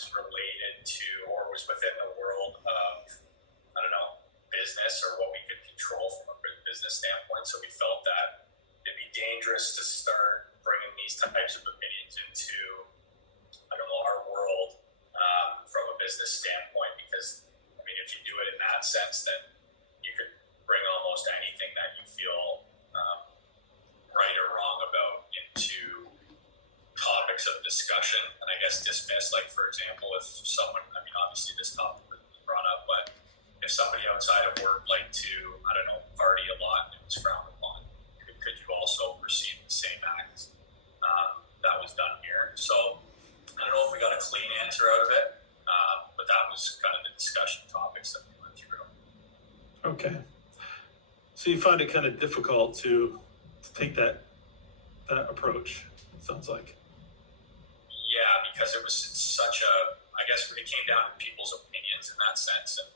was related to or was within the world of, I don't know, business or what we could control from a business standpoint. So we felt that it'd be dangerous to start bringing these types of opinions into, I don't know, our world from a business standpoint, because, I mean, if you do it in that sense, then you could bring almost anything that you feel right or wrong about into topics of discussion, and I guess dismiss. Like, for example, if someone, I mean, obviously this topic was brought up, but if somebody outside of work liked to, I don't know, party a lot and it was frowned upon, could you also perceive the same act that was done here? So I don't know if we got a clean answer out of it, but that was kind of the discussion topics that we went through. Okay. So you find it kind of difficult to take that approach, it sounds like. Yeah, because it was such a, I guess it came down to people's opinions in that sense, and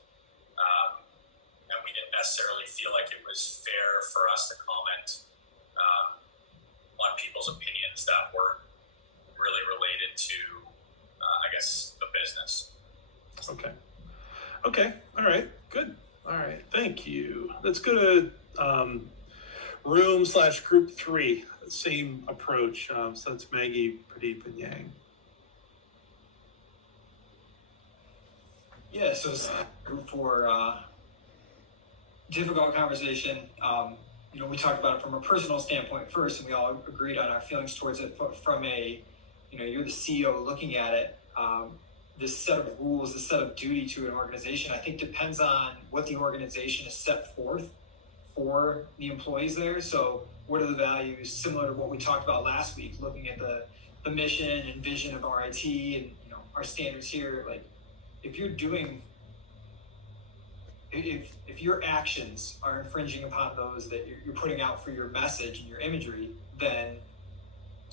we didn't necessarily feel like it was fair for us to comment on people's opinions that weren't really related to, I guess, the business. Okay. All right. Good. All right. Thank you. Let's go to room/group 3. Same approach. So that's Maggie, Pradeep, and Yang. Yeah, so it's group 4, difficult conversation. We talked about it from a personal standpoint first, and we all agreed on our feelings towards it. But from a, you're the CEO looking at it, this set of rules, this set of duty to an organization, I think depends on what the organization has set forth for the employees there. So what are the values, similar to what we talked about last week, looking at the mission and vision of RIT and our standards here. Like, if you're doing, if your actions are infringing upon those that you're putting out for your message and your imagery, then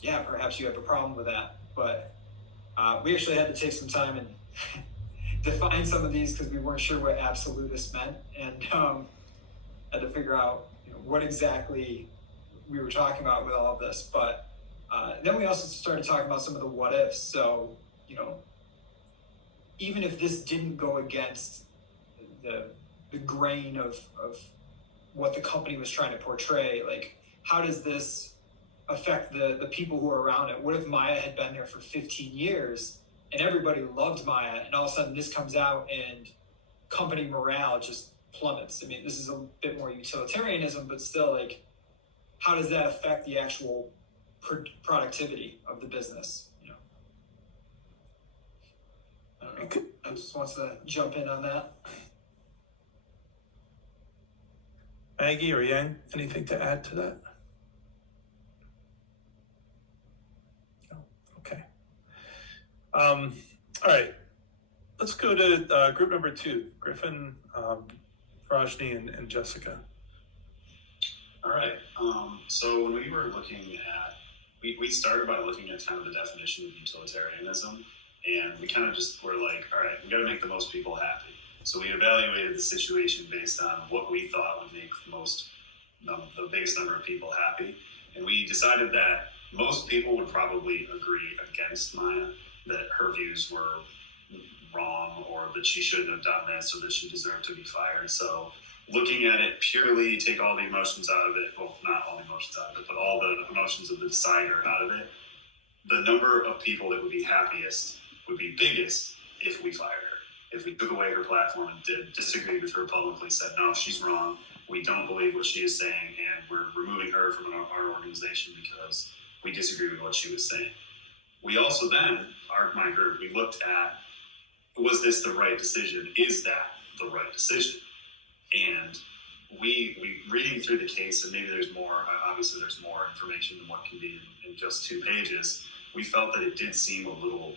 yeah, perhaps you have a problem with that. But we actually had to take some time and define some of these because we weren't sure what absolutist meant, and had to figure out what exactly we were talking about with all of this. But then we also started talking about some of the what ifs. So, even if this didn't go against the grain of what the company was trying to portray, like, how does this affect the people who are around it? What if Maya had been there for 15 years and everybody loved Maya, and all of a sudden this comes out and company morale just plummets? I mean, this is a bit more utilitarianism, but still, like, how does that affect the actual productivity of the business? I don't know. I just wants to jump in on that. Maggie or Yang, anything to add to that? No? Okay. All right. Let's go to group number 2, Griffin, Rajni, and Jessica. All right. So when we were looking at, we started by looking at kind of the definition of utilitarianism, and we kind of just were like, all right, we got to make the most people happy. So we evaluated the situation based on what we thought would make the biggest number of people happy. And we decided that most people would probably agree against Maya, that her views were wrong, or that she shouldn't have done this, or that she deserved to be fired. So looking at it purely, take all the emotions out of it, well, not all the emotions out of it, but all the emotions of the decider out of it, the number of people that would be happiest would be biggest if we fired her. If we took away her platform and disagreed with her publicly, said, no, she's wrong, we don't believe what she is saying, and we're removing her from our organization because we disagree with what she was saying. We also then, my group, we looked at, was this the right decision? Is that the right decision? And we reading through the case, and maybe there's more, obviously there's more information than what can be in just 2 pages, we felt that it did seem a little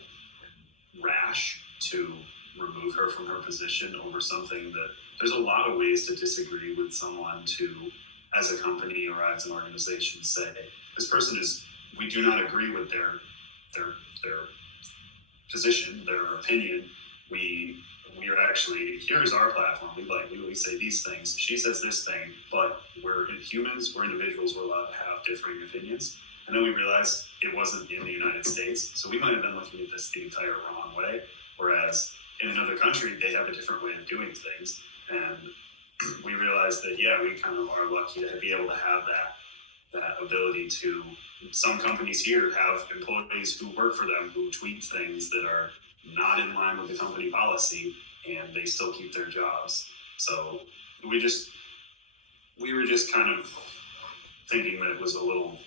rash to remove her from her position over something that there's a lot of ways to disagree with someone, to, as a company or as an organization, say, this person we do not agree with their position, their opinion. We are actually, here's our platform. We say these things. She says this thing, but we're humans, we're individuals, we're allowed to have differing opinions. And then we realized it wasn't in the United States, so we might have been looking at this the entire wrong way. Whereas in another country, they have a different way of doing things. And we realized that, yeah, we kind of are lucky to be able to have that ability to, some companies here have employees who work for them who tweet things that are not in line with the company policy, and they still keep their jobs. So we were just kind of thinking that it was a little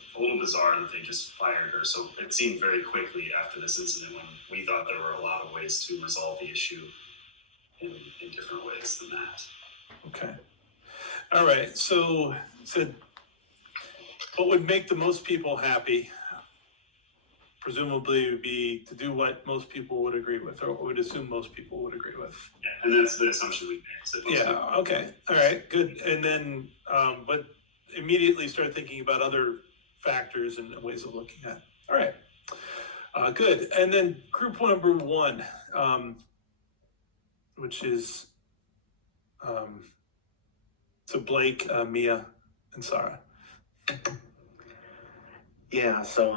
bizarre that they just fired her. So it seemed very quickly after this incident when we thought there were a lot of ways to resolve the issue in different ways than that. Okay. All right. So what would make the most people happy, presumably, would be to do what most people would agree with, or would assume most people would agree with. Yeah, and that's the assumption we made. Yeah. Okay. All right. Good. And then, but immediately start thinking about other factors and ways of looking at it. All right. Good. And then group number one, which is to Blake, Mia, and Sarah. Yeah, so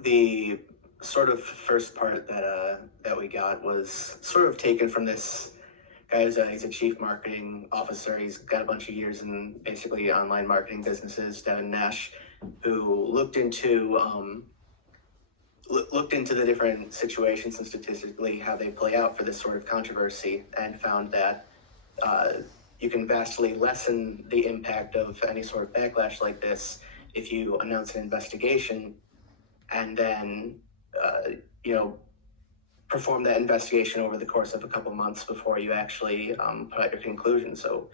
the sort of first part that we got was sort of taken from this guy he's a chief marketing officer. He's got a bunch of years in basically online marketing businesses, Devin Nash, who looked into the different situations and statistically how they play out for this sort of controversy, and found that you can vastly lessen the impact of any sort of backlash like this if you announce an investigation and then, perform that investigation over the course of a couple months before you actually put out your conclusion. So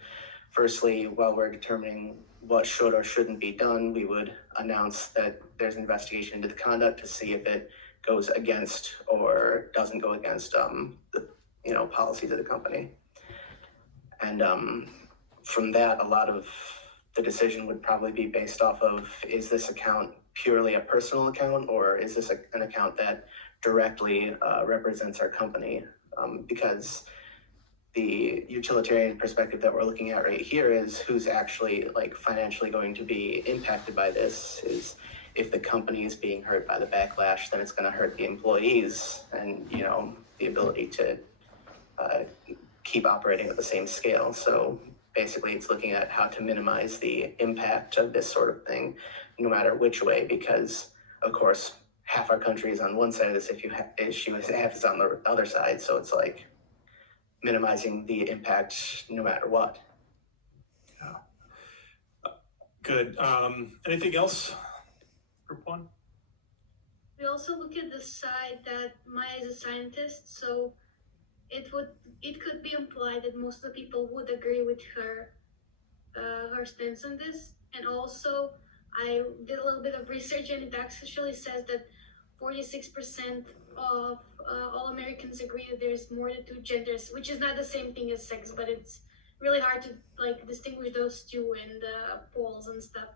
firstly, while we're determining what should or shouldn't be done, we would announce that there's an investigation into the conduct to see if it goes against or doesn't go against the policies of the company. And from that, a lot of the decision would probably be based off of, is this account purely a personal account, or is this an account that directly represents our company? Because the utilitarian perspective that we're looking at right here is who's actually financially going to be impacted by this. Is if the company is being hurt by the backlash, then it's going to hurt the employees and the ability to keep operating at the same scale. So basically it's looking at how to minimize the impact of this sort of thing, no matter which way, because of course half our country is on one side of this issue, half is on the other side. So it's like minimizing the impact no matter what. Yeah. Good. Anything else? Group one? We also look at the side that Maya is a scientist, so it could be implied that most of the people would agree with her stance on this. And also, I did a little bit of research, and it actually says that 46% of all Americans agree that there's more than two genders, which is not the same thing as sex, but it's really hard to distinguish those two in the polls and stuff.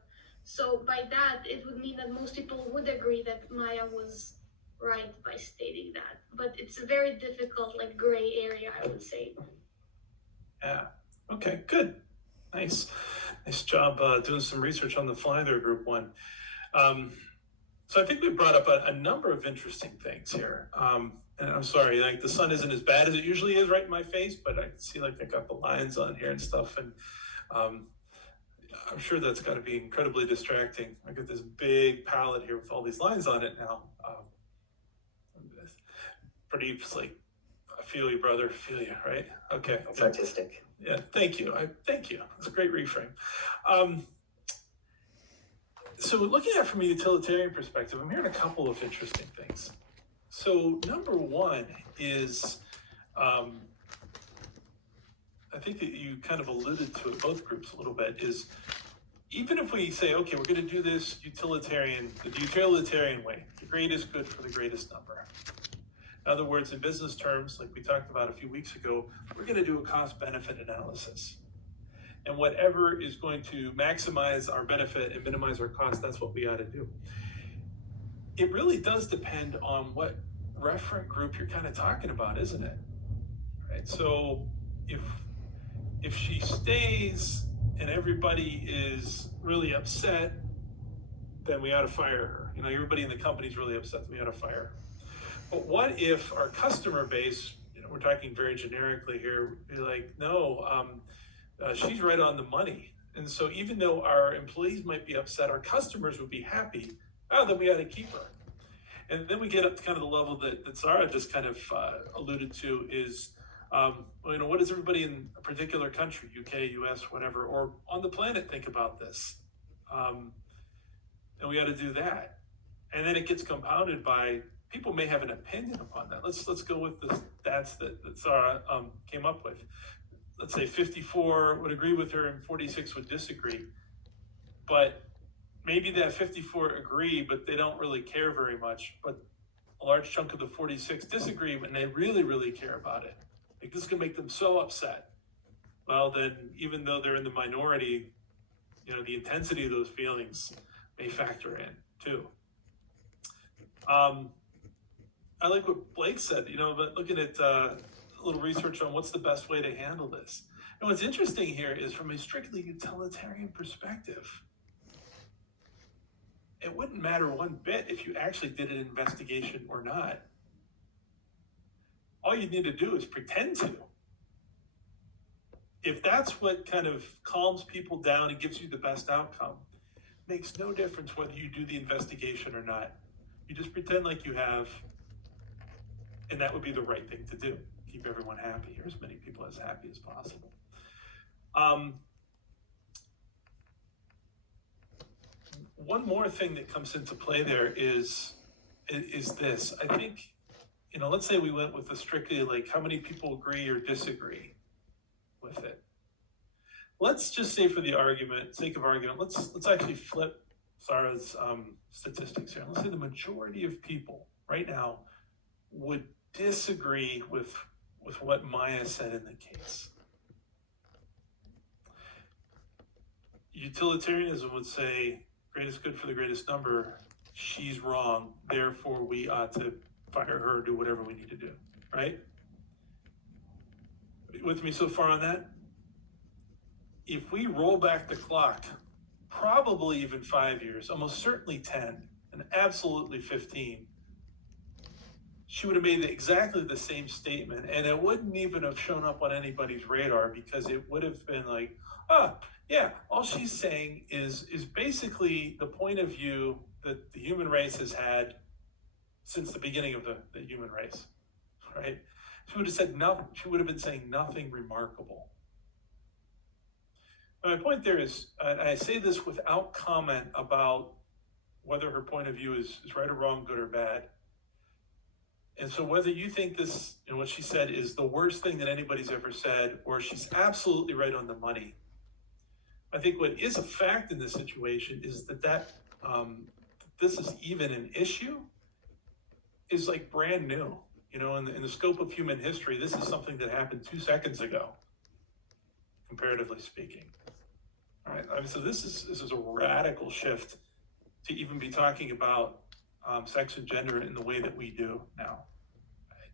So by that, it would mean that most people would agree that Maya was right by stating that, but it's a very difficult gray area, I would say. Yeah. Okay, good. Nice job doing some research on the fly there, group one. So I think we brought up a number of interesting things here. And I'm sorry, the sun isn't as bad as it usually is right in my face, but I can see I got the lines on here and stuff, and I'm sure that's got to be incredibly distracting. I got this big palette here with all these lines on it now. Pretty, I feel you, brother. I feel you, right? Okay. It's artistic. Yeah, thank you. Thank you. It's a great reframe. So looking at it from a utilitarian perspective, I'm hearing a couple of interesting things. So number one is, I think that you kind of alluded to it, both groups a little bit, is even if we say, okay, we're going to do this the utilitarian way, the greatest good for the greatest number. In other words, in business terms, like we talked about a few weeks ago, we're going to do a cost-benefit analysis. And whatever is going to maximize our benefit and minimize our cost, that's what we ought to do. It really does depend on what referent group you're kind of talking about, isn't it? Right. So if she stays and everybody is really upset, then we ought to fire her. Everybody in the company is really upset that we ought to fire her. But what if our customer base, we're talking very generically here, be like, no, she's right on the money. And so even though our employees might be upset, our customers would be happy. Then we ought to keep her. And then we get up to kind of the level that Sarah just kind of alluded to is, what does everybody in a particular country, UK, US, whatever, or on the planet think about this? And we ought to do that. And then it gets compounded by people may have an opinion upon that. Let's go with the stats that Sarah came up with. Let's say 54 would agree with her and 46 would disagree. But maybe that 54 agree, but they don't really care very much. But a large chunk of the 46 disagree and they really, really care about it. Like, this is going to make them so upset. Well, then, even though they're in the minority, the intensity of those feelings may factor in too. I like what Blake said, but looking at a little research on what's the best way to handle this. And what's interesting here is from a strictly utilitarian perspective, it wouldn't matter one bit if you actually did an investigation or not. All you need to do is pretend to. If that's what kind of calms people down and gives you the best outcome, makes no difference whether you do the investigation or not. You just pretend like you have, and that would be the right thing to do. Keep everyone happy, or as many people as happy as possible. One more thing that comes into play there is this. I think, let's say we went with the strictly like how many people agree or disagree with it. Let's just say for the sake of argument, let's actually flip Sarah's statistics here. Let's say the majority of people right now would disagree with what Maya said in the case. Utilitarianism would say, greatest good for the greatest number, she's wrong, therefore we ought to fire her, do whatever we need to do, right? With me so far on that? If we roll back the clock, probably even 5 years, almost certainly 10, and absolutely 15, she would have made exactly the same statement, and it wouldn't even have shown up on anybody's radar because it would have been like, yeah, all she's saying is basically the point of view that the human race has had since the beginning of the human race, right? She would have said nothing. She would have been saying nothing remarkable. And my point there is, and I say this without comment about whether her point of view is right or wrong, good or bad. And so whether you think this, what she said is the worst thing that anybody's ever said, or she's absolutely right on the money, I think what is a fact in this situation is that this is even an issue is like brand new. In the scope of human history, this is something that happened 2 seconds ago, comparatively speaking. All right, so this is a radical shift to even be talking about sex and gender in the way that we do now. Right?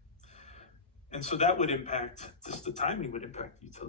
And so that would impact, just the timing would impact the utility.